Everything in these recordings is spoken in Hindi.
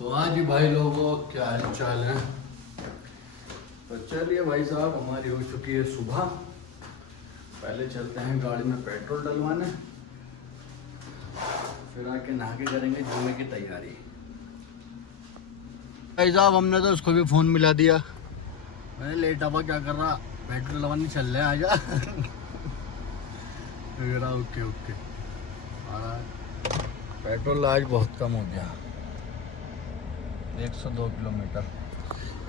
तो हाँ जी भाई लोगों, क्या हाल चाल है। तो चलिए भाई साहब, हमारी हो चुकी है सुबह। पहले चलते हैं गाड़ी में पेट्रोल डलवाने, फिर आके नहा के करेंगे जुम्मे की तैयारी। भाई साहब हमने तो उसको भी फ़ोन मिला दिया। मैंने लेट आवा क्या कर रहा, पेट्रोल डलवाने चल रहे हैं आजा। Okay okay. पेट्रोल आज बहुत कम हो गया, 102 किलोमीटर।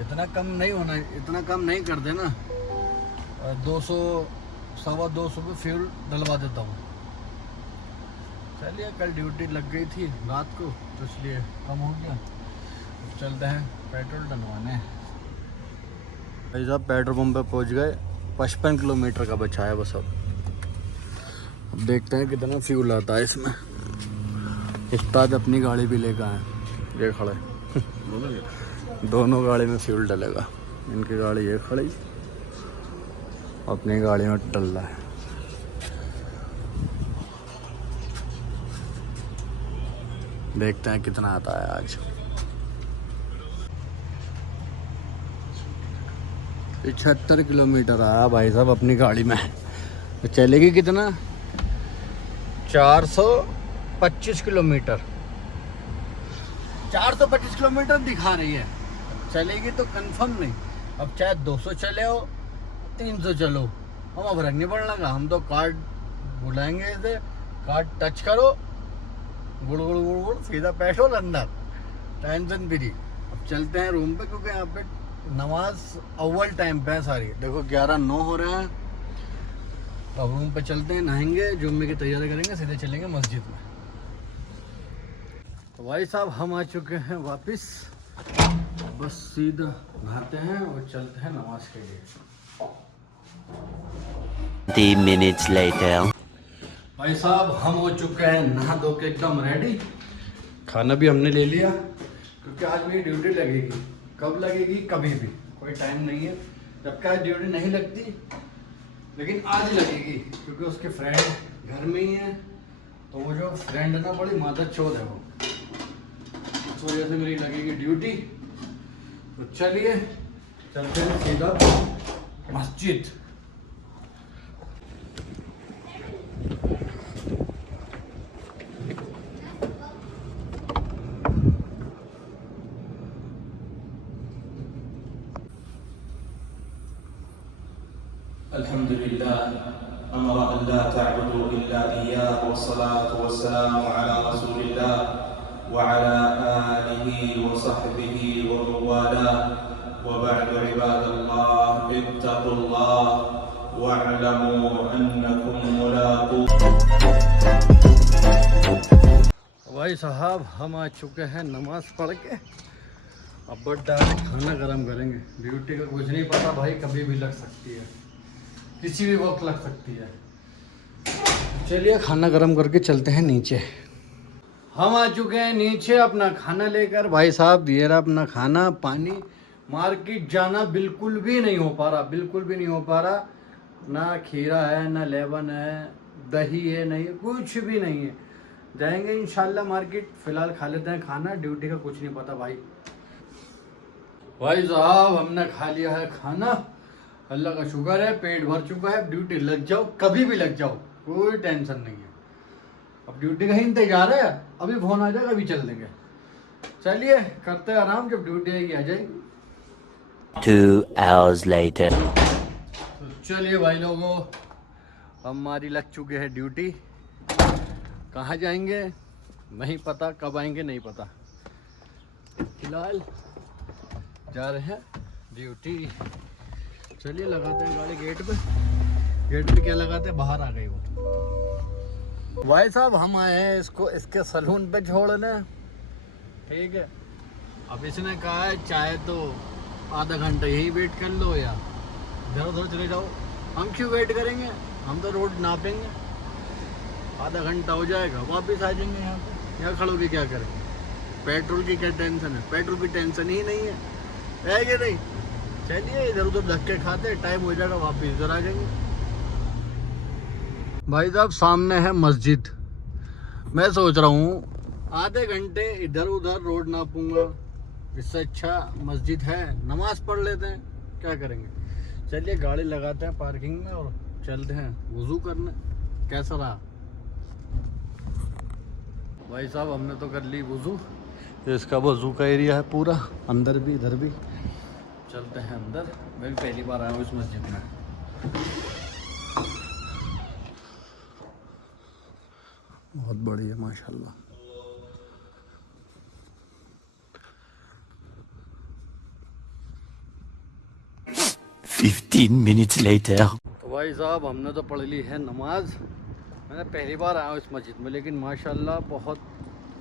इतना कम नहीं होना, इतना कम नहीं कर देना। 200 2.25 पे फ्यूल डलवा देता हूँ। चलिए, कल ड्यूटी लग गई थी रात को तो इसलिए कम हो गया। अब चलते हैं पेट्रोल डलवाने। भाई साहब पेट्रोल पंप पे पहुँच गए। 55 किलोमीटर का बचा है बस। अब देखते हैं कितना फ्यूल आता है इसमें। उस्ताद अपनी गाड़ी भी लेकर आए, ये खड़े। दोनों गाड़ी में फ्यूल डलेगा। इनकी गाड़ी ये खड़ी, अपनी गाड़ी में डल रहा है। देखते हैं कितना आता है आज। 75 किलोमीटर आया भाई साहब अपनी गाड़ी में। तो चलेगी कितना, 425 किलोमीटर। 425 किलोमीटर दिखा रही है, चलेगी तो कंफर्म नहीं। अब चाहे 200 चले हो, 300 चलो, हम फर्क नहीं पड़ने का। हम तो कार्ड बुलाएंगे, इसे कार्ड टच करो, गुड़ गुड़ गुड़ गुड़ सीधा पेट्रोल अंदर, टेंशन फ्री। अब चलते हैं रूम पे, क्योंकि यहाँ पे नमाज अव्वल टाइम पे है सारी। देखो 11:09 हो रहे हैं। अब रूम पे चलते हैं, नहाएंगे, जुम्मे की तैयारी करेंगे, सीधे चलेंगे मस्जिद में। तो भाई साहब हम आ चुके हैं वापस। बस सीधा नहाते हैं और चलते हैं नमाज के लिए। 30 minutes later. भाई साहब हम हो चुके हैं नहा धो के एकदम रेडी। खाना भी हमने ले लिया, क्योंकि आज मेरी ड्यूटी लगेगी। कब लगेगी, कभी भी, कोई टाइम नहीं है। जबकि आज ड्यूटी नहीं लगती, लेकिन आज लगेगी, क्योंकि उसके फ्रेंड घर में ही है। तो वो जो फ्रेंड है ना, बड़ी मादर चौथ है वो, इस वजह से मेरी लगेगी ड्यूटी। तो चलिए चलते हैं सीधा मस्जिद। अल्हम्दुलिल्लाह अमरा अल्ला ताबुदू इल्ला इय्याहु वस्सलातु वस्सलामु अला रसूलिल्लाह व अला आलिहि व सहबिहि व मवाला व बअद इबादल्लाह इत्तकुल्लाह वअलमू अन्नकुम मुलाक़ू। भाई साहब हम आ चुके हैं नमाज पढ़ के। अब बट डायरेक्ट खाना गरम करेंगे। ड्यूटी का कुछ नहीं पता भाई, कभी भी लग सकती है, किसी भी वक्त लग सकती है। चलिए खाना गरम करके चलते हैं नीचे। हम आ चुके हैं नीचे अपना खाना लेकर। भाई साहब ये रहा अपना खाना पानी। मार्केट जाना बिल्कुल भी नहीं हो पा रहा, बिल्कुल भी नहीं हो पा रहा। ना खीरा है, ना लेमन है, दही है, नहीं, कुछ भी नहीं है। जाएंगे इंशाल्लाह मार्केट। फिलहाल खा लेते हैं खाना, ड्यूटी का कुछ नहीं पता भाई। भाई साहब हमने खा लिया है खाना, अल्लाह का शुक्र है, पेट भर चुका है। ड्यूटी लग जाओ, कभी भी लग जाओ, कोई टेंशन नहीं है। अब ड्यूटी का ही इंतजार है, अभी फोन आ जाएगा, अभी चल देंगे। चलिए करते हैं आराम, जब ड्यूटी आएगी आ जाएगी। 2 hours later. तो चलिए भाई लोगों, हमारी लग चुकी है ड्यूटी। कहाँ जाएंगे नहीं पता, कब आएंगे नहीं पता। फिलहाल जा रहे हैं ड्यूटी। चलिए लगाते हैं गाड़ी गेट पे। गेट पे क्या लगाते हैं, बाहर आ गई वो। भाई साहब हम आए हैं इसको इसके सलून पे छोड़ने, ठीक है। अब इसने कहा है चाहे तो आधा घंटा यही वेट कर लो या इधर उधर चले जाओ। हम क्यों वेट करेंगे, हम तो रोड नापेंगे। आधा घंटा हो जाएगा, वापस आ जाएंगे यहाँ पे। यहाँ खड़ो के क्या करेंगे, पेट्रोल की क्या टेंशन है, पेट्रोल की टेंशन ही नहीं है कि नहीं। चलिए इधर उधर धक्के खाते, टाइम हो जाएगा, वापस इधर आ जाएंगे। भाई साहब सामने है मस्जिद। मैं सोच रहा हूँ आधे घंटे इधर उधर रोड नापूंगा, इससे अच्छा मस्जिद है, नमाज पढ़ लेते हैं, क्या करेंगे। चलिए गाड़ी लगाते हैं पार्किंग में और चलते हैं वुज़ू करने। कैसा रहा भाई साहब? हमने तो कर ली वुज़ू, इसका वुज़ू का एरिया है पूरा, अंदर भी इधर भी। चलते हैं अंदर, मैं भी पहली बार आया हूँ इस मस्जिद में। बहुत बड़ी है माशाल्लाह। 15 minutes later. तो भाई साहब हमने तो पढ़ ली है नमाज। मैंने पहली बार आया हूँ इस मस्जिद में, लेकिन माशाल्लाह बहुत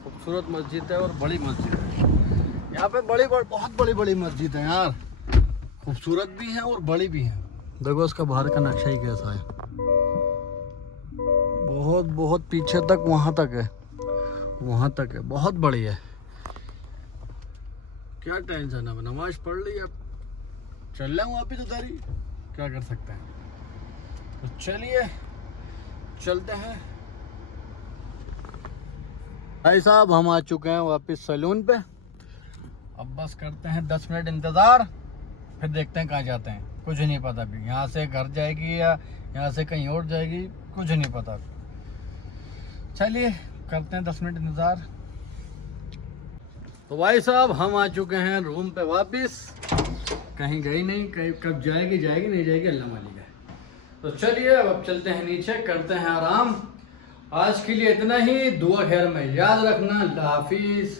खूबसूरत मस्जिद है और बड़ी मस्जिद है। यहाँ पे बहुत बड़ी मस्जिद है यार, खूबसूरत भी है और बड़ी भी है। देखो इसका बाहर का नक्शा ही कैसा है, बहुत पीछे तक, वहाँ तक है, बहुत बड़ी है। क्या टेंशन है, नमाज पढ़ ली, अब चल रहे हैं वापिस उधर ही, क्या कर सकते हैं। तो चलिए चलते हैं। भाई साहब हम आ चुके हैं वापस सैलून पे, अब बस करते हैं 10 मिनट इंतज़ार, फिर देखते हैं कहाँ जाते हैं, कुछ नहीं पता अभी। यहाँ से घर जाएगी या यहाँ से कहीं और जाएगी, कुछ नहीं पता। चलिए करते हैं 10 मिनट इंतज़ार। तो भाई साहब हम आ चुके हैं रूम पे वापस, कहीं गई नहीं, कहीं कब जाएगी नहीं जाएगी अल्लाह मालिक है। तो चलिए अब चलते हैं नीचे, करते हैं आराम। आज के लिए इतना ही, दुआ खैर में याद रखना, अल्लाह हाफिज़।